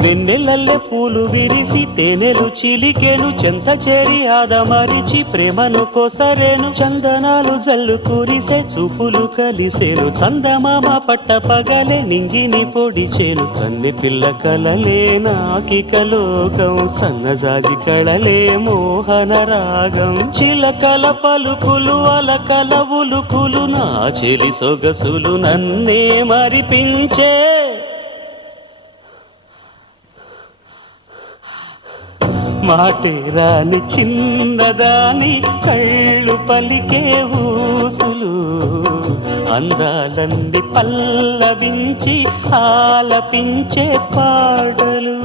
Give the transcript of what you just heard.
వెన్నెలల్లె పూలు విరిసి తేనెలు చిలికెను చెంత చేరి ఆదమరిచి ప్రేమను కొసరేను చందనాలు జల్లు కురిసే చూపులు కలిసేను చందమామ పట్ట పగలే నింగిని పొడిచేను కన్నె పిల్ల కలలే నాకిక లోకం సన్నజాజి కళలే మోహన రాగం చిలకల పలుకులు అలకల ఉలుకులు నా చెలి సొగసులు నన్నే మరిపించే మాటే రాని చిన్నదాని కళ్ళు పలికే ఊసులు అందాలన్నీ పల్లవించి ఆలపించే పాటలు